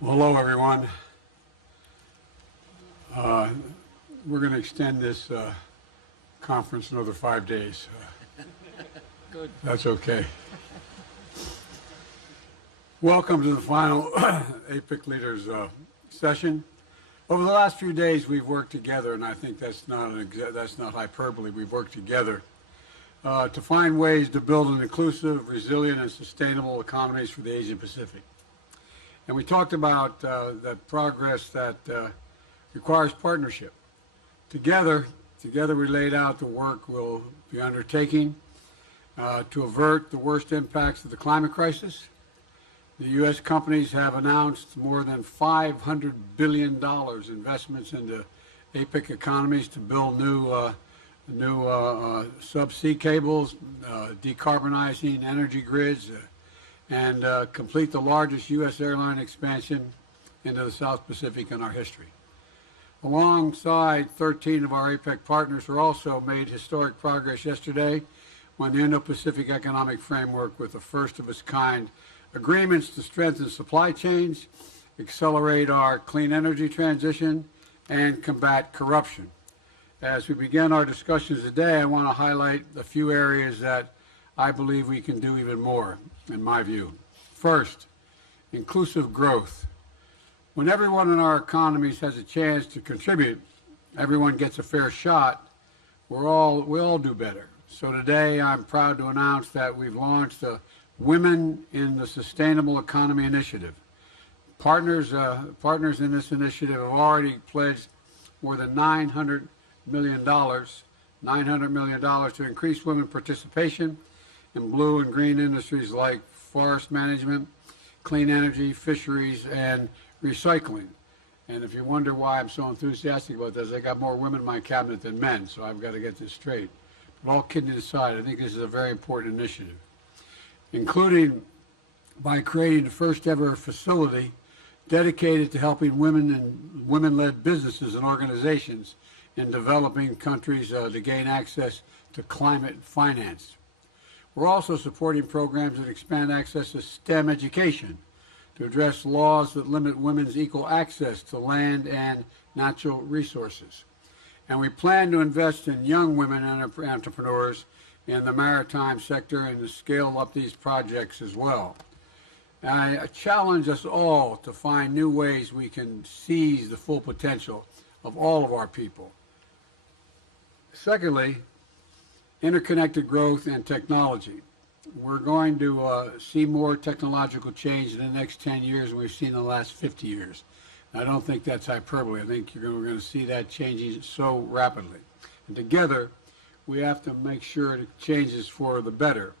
Well, hello, everyone. We're going to extend this conference another 5 days. Good. That's okay. Welcome to the final APEC Leaders session. Over the last few days, we've worked together, and I think that's not hyperbole. We've worked together to find ways to build an inclusive, resilient, and sustainable economies for the Asian Pacific. And we talked about that progress that requires partnership. Together we laid out the work we'll be undertaking to avert the worst impacts of the climate crisis. The U.S. companies have announced more than $500 billion investments into APEC economies to build new subsea cables, decarbonizing energy grids, and complete the largest U.S. airline expansion into the South Pacific in our history. Alongside 13 of our APEC partners who also made historic progress yesterday when the Indo-Pacific Economic Framework with the first of its kind agreements to strengthen supply chains, accelerate our clean energy transition, and combat corruption. As we begin our discussions today, I want to highlight a few areas that I believe we can do even more, in my view. First, inclusive growth. When everyone in our economies has a chance to contribute, everyone gets a fair shot, we all do better. So today I'm proud to announce that we've launched a Women in the Sustainable Economy Initiative. Partners in this initiative have already pledged more than $900 million to increase women participation in blue and green industries like forest management, clean energy, fisheries, and recycling. And if you wonder why I'm so enthusiastic about this, I got more women in my cabinet than men, so I've got to get this straight. But all kidding aside, I think this is a very important initiative, including by creating the first ever facility dedicated to helping women and women-led businesses and organizations in developing countries to gain access to climate finance. We're also supporting programs that expand access to STEM education to address laws that limit women's equal access to land and natural resources. And we plan to invest in young women entrepreneurs in the maritime sector and to scale up these projects as well. I challenge us all to find new ways we can seize the full potential of all of our people. Secondly, interconnected growth and technology. We're going to see more technological change in the next 10 years than we've seen in the last 50 years. I don't think that's hyperbole. I think we're going to see that changing so rapidly. And together, we have to make sure it changes for the better.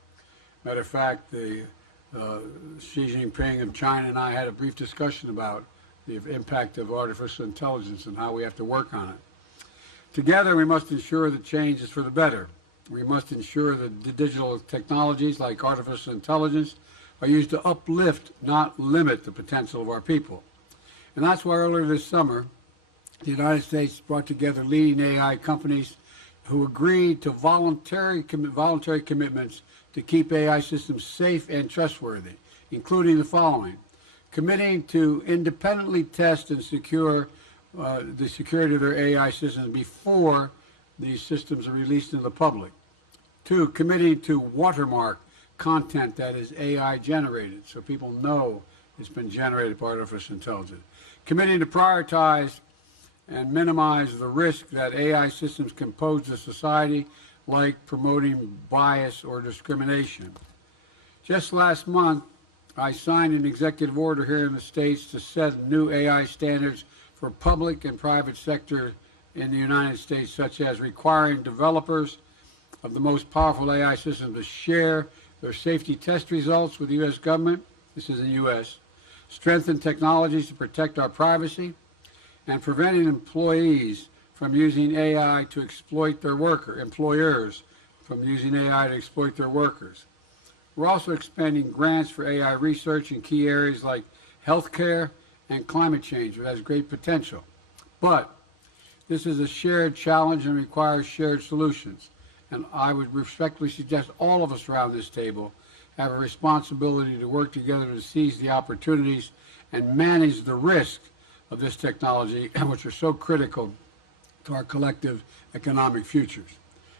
Matter of fact, Xi Jinping of China and I had a brief discussion about the impact of artificial intelligence and how we have to work on it. Together, we must ensure that change is for the better. We must ensure that the digital technologies like artificial intelligence are used to uplift, not limit the potential of our people. And that's why earlier this summer, the United States brought together leading AI companies who agreed to voluntary commitments to keep AI systems safe and trustworthy, including the following: committing to independently test and secure the security of their AI systems before these systems are released into the public. 2, committing to watermark content that is AI generated so people know it's been generated by artificial intelligence. Committing to prioritize and minimize the risk that AI systems can pose to society, like promoting bias or discrimination. Just last month, I signed an executive order here in the States to set new AI standards for public and private sector in the United States, such as requiring developers of the most powerful AI systems to share their safety test results with the U.S. government. This is in the U.S. Strengthen technologies to protect our privacy, and preventing employers from using AI to exploit their employers from using AI to exploit their workers. We're also expanding grants for AI research in key areas like healthcare and climate change, which has great potential. But this is a shared challenge and requires shared solutions. And I would respectfully suggest all of us around this table have a responsibility to work together to seize the opportunities and manage the risk of this technology, which are so critical to our collective economic futures.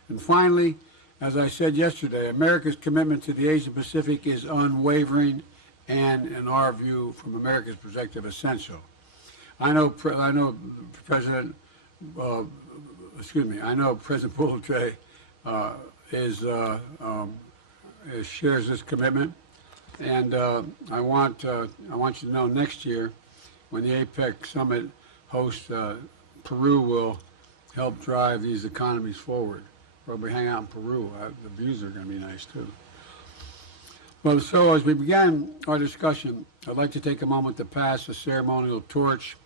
And finally, as I said yesterday, America's commitment to the Asia Pacific is unwavering and, in our view, from America's perspective, essential. I know President Boulitre shares this commitment, and I want you to know next year, when the APEC summit hosts, Peru will help drive these economies forward. Probably hang out in Peru. The views are going to be nice too. Well, so as we began our discussion, I'd like to take a moment to pass a ceremonial torch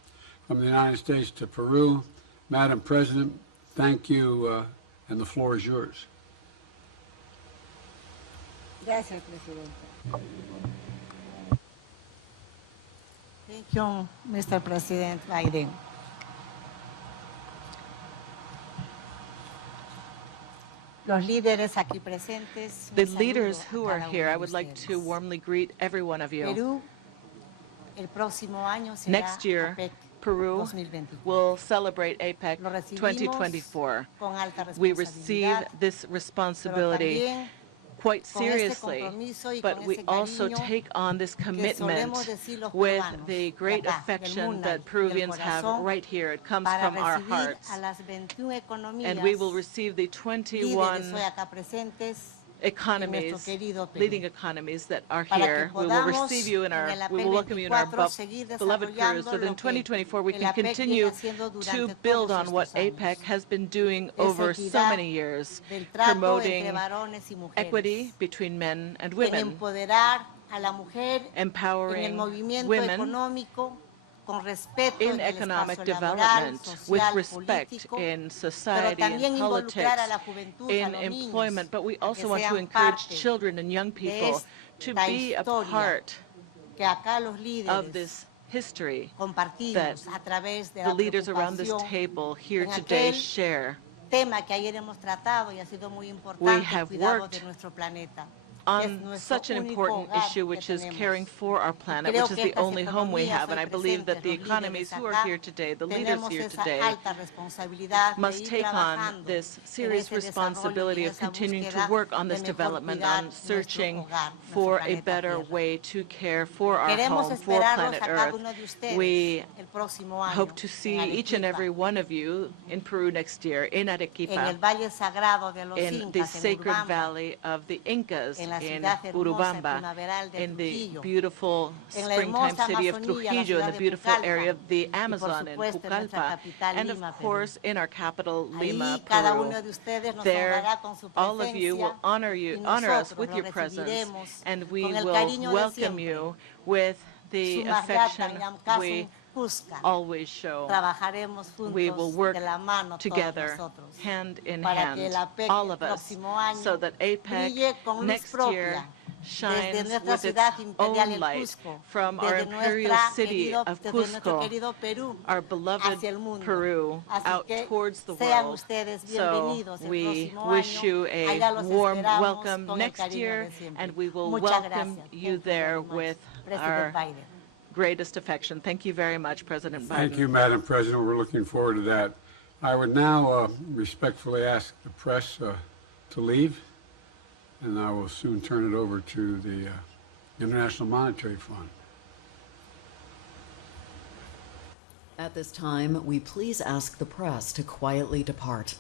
from the United States to Peru. Madam President, thank you, and the floor is yours. Gracias, Presidente. Thank you, Mr. President Biden. Los líderes aquí presentes, The un saludo leaders a who are cada here, uno I de would like to ustedes. warmly greet every one of you. Perú, el próximo año será Next year, APEC Peru 2024. will celebrate APEC Lo recibimos 2024. con alta We receive responsabilidad, this pero responsibility también quite con ese seriously, compromiso y but con we ese also cariño take on this que commitment solemos decir los with peruanos, the de great acá, del affection Munda that y del Peruvians have corazón, right here. It comes para from our recibir hearts. a las 21 economías And we will receive the líderes 21 hoy acá presentes economies, querido Perú. leading economies that are Para que here. We will podamos receive you in en our, el we APEC will welcome you in our 24 seguir beloved Peru, so that in desarrollando lo que 2024 we el can APEC continue viene haciendo to durante build todos on what estos años. APEC has been doing Esa over so equidad many years, del trato entre promoting varones y mujeres, equity between men and en women, empoderar a la mujer en el empowering movimiento women económico con respeto in en el economic espacio laboral, development, with social, respect político, in pero society también and involucrar a politics, la juventud, a in los employment, niños, but we a que also want to sean encourage parte children and young de people to esta be a historia part que acá los of líderes this history that compartimos a través de the la leaders around this preocupación table here en today aquel share. tema que ayer hemos tratado y ha sido muy We importante, el have cuidado worked de nuestro planeta, que es on nuestro such an único important hogar issue, que which is tenemos. caring for our planet, Creo which is que the estas only home we economías have. And hoy I believe that the presentes, los economies líderes who are acá, here today, the leaders tenemos here esa today, alta responsabilidad de must ir take on trabajando this en serious ese desarrollo responsibility y of esa continuing to búsqueda work on de this mejor development, cuidar on nuestro searching hogar, for nuestro a planeta better Tierra. way to care for our Queremos home, for esperarlos planet a cada Earth. uno de ustedes We el próximo año hope to see en each and Arequipa, every one of you in Peru next year, in en Arequipa, el Valle Sagrado de los in the Incas, en sacred Urubamba, valley of the Incas, en la in ciudad hermosa y Urubamba, primaveral de in the Trujillo, beautiful en la springtime hermosa city of Amazonía, la Trujillo, in ciudad the de beautiful Pucallpa, area of the y por Amazon in supuesto en nuestra Pucallpa, capital and of Lima, Perú. course in our capital, Lima, Ahí cada Peru. uno de ustedes nos There, honrará con su all of you will presencia y honor us nosotros with lo your presence, recibiremos and we con el will cariño de welcome siempre. you with the Su affection Mahyata Yamkasun we Cusca. always show. Trabajaremos We will juntos work de la mano todos together, nosotros hand in para que el hand, APEC all el of us, próximo año so that APEC brille con luz next year propia shines desde nuestra with its ciudad imperial, own el light Cusco, from our desde imperial city of nuestro Cusco, querido Perú, our beloved hacia el mundo. Peru, Así out que towards the sean world. ustedes So bienvenidos el we próximo wish año. you Allá a los warm esperamos welcome con el next cariño year, de siempre. and we will Muchas welcome gracias. you Thank there very much, with President our Biden. greatest affection. Thank you very much, President Biden. Thank you, Madam President. We're looking forward to that. I would now respectfully ask the press to leave, and I will soon turn it over to the International Monetary Fund. At this time, we please ask the press to quietly depart.